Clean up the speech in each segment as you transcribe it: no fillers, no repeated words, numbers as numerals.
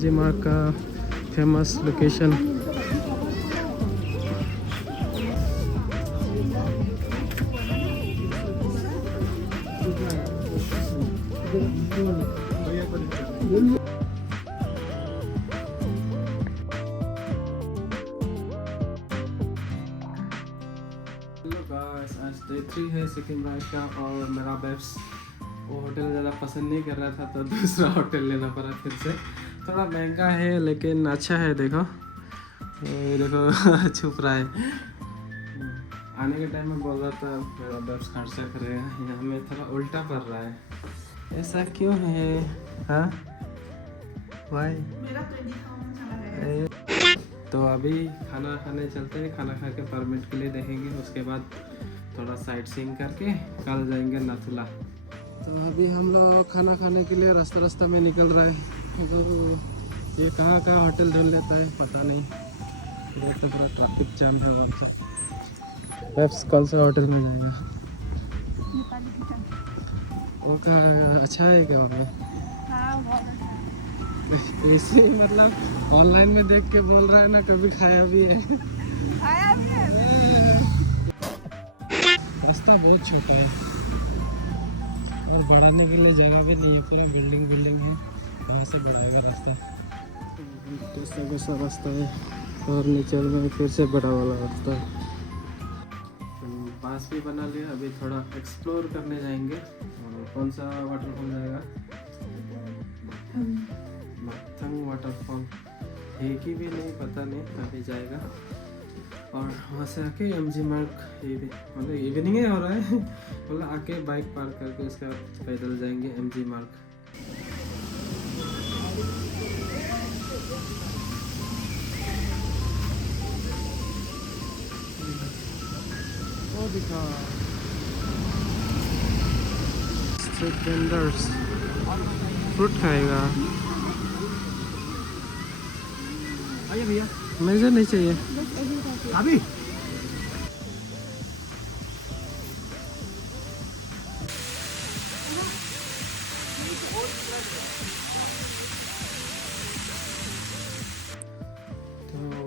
जी मार्ग का famous location. Hello guys, आज डे 3 है सिक्किम राइड का और मेरा बेब्स वो होटल ज़्यादा पसंद नहीं कर रहा था तो दूसरा होटल लेना पड़ा फिर से। थोड़ा महंगा है लेकिन अच्छा है। देखो ये देखो छुप रहा है। आने के टाइम में बोल रहा था मेरा बेब्स खर्चा करेगा, यहाँ में थोड़ा उल्टा पड़ रहा है। ऐसा क्यों है? हाँ भाई तो अभी खाना खाने चलते हैं। खाना खा के परमिट के लिए देखेंगे, उसके बाद थोड़ा साइट सीइंग करके कल जाएंगे नाथुला। तो अभी हम लोग खाना खाने के लिए रास्ता में निकल रहा है। तो ये कहाँ का होटल ढूंढ लेता है पता नहीं। तो पूरा ट्रैफिक जाम है वहाँ से। बेब्स कौन सा होटल में जाएगा? वो कहाँ अच्छा है क्या वहाँ? ऐसे मतलब ऑनलाइन में देख के बोल रहा है ना, कभी खाया भी है? रास्ता बहुत छोटा है और बढ़ाने के लिए जगह भी नहीं है, पूरा बिल्डिंग है। यहाँ से बढ़ाएगा रास्ता। कैसा रास्ता है और नीचे में फिर से बड़ा वाला रास्ता है। पास भी बना लिया, अभी थोड़ा एक्सप्लोर करने जाएंगे। और कौन सा वाटरफॉल जाएगा? मत्थंग वाटरफॉल है कि भी नहीं पता नहीं, अभी जाएगा। और वहाँ से आके एमजी मार्ग, मतलब इवनिंग ही हो रहा है मतलब आके बाइक पार्क करके उसके बाद पैदल जाएंगे एमजी मार्ग। वो दिखा स्ट्रीट वेंडर्स, फ्रूट खाएगा। आइए भैया, मुझे नहीं चाहिए अभी। तो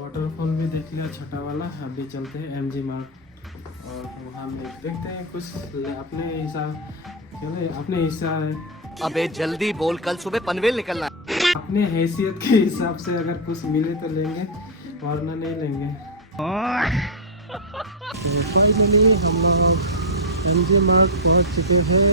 वाटरफॉल भी देख लिया छोटा वाला। अभी चलते हैं एमजी मार्ग और वहाँ में देखते हैं कुछ अपने हिसाब, अपने हिसाब। अबे जल्दी बोल, कल सुबह पनवेल निकलना है। अपने हैसियत के हिसाब से अगर कुछ मिले तो लेंगे वरना नहीं लेंगे। तो फाइनली हम लोग एमजी मार्ग पहुँच चुके हैं।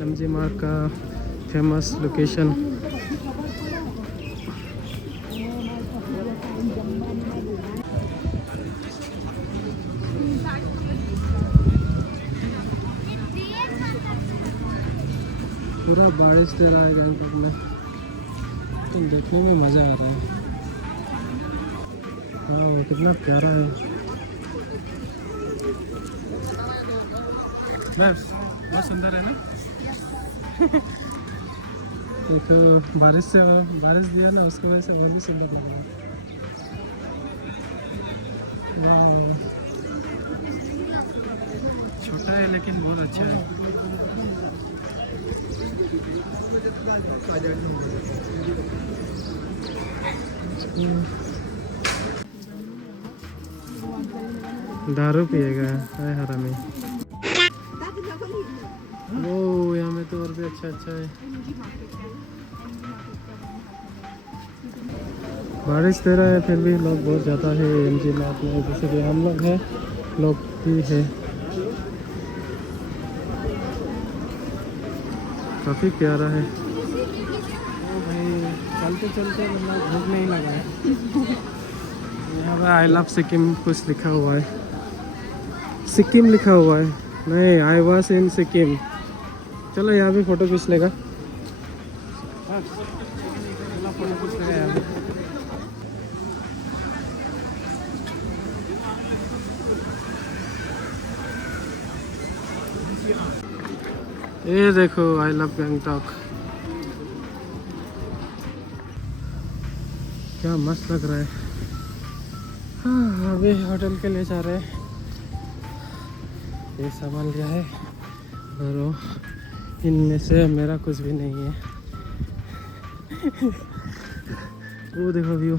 एमजी मार्ग का फेमस लोकेशन। पूरा बारिश दे रहा है गैंगटॉक में, तो देखने में मज़ा आ रहा है। हाँ कितना प्यारा है। बहुत सुंदर है ना देखो बारिश दिया ना, उसकी वजह से बहुत सुंदर लग रहा है। छोटा है लेकिन बहुत अच्छा है। दारू पिएगा है हरामी। वो यहाँ में तो और भी अच्छा है। बारिश दे रहा है फिर भी लोग बहुत ज़्यादा है एमजी मार्ग में। जैसे कि हम लोग हैं, लोग भी है। काफ़ी प्यारा है। ओ भाई चलते मतलब भूख नहीं लगा है। यहाँ पर आई लव सिक्किम कुछ लिखा हुआ है। सिक्किम लिखा हुआ है, नहीं आई वाज इन सिक्किम। चलो यहाँ भी फ़ोटो खींच लेगा। फोटो खींच लेगा यहाँ भी। ये देखो आई लव गैंगटॉक, क्या मस्त लग रहा है। हाँ अभी होटल के लिए जा रहे हैं। ये सामान लिया है और इनमें से मेरा कुछ भी नहीं है। वो देखो व्यू।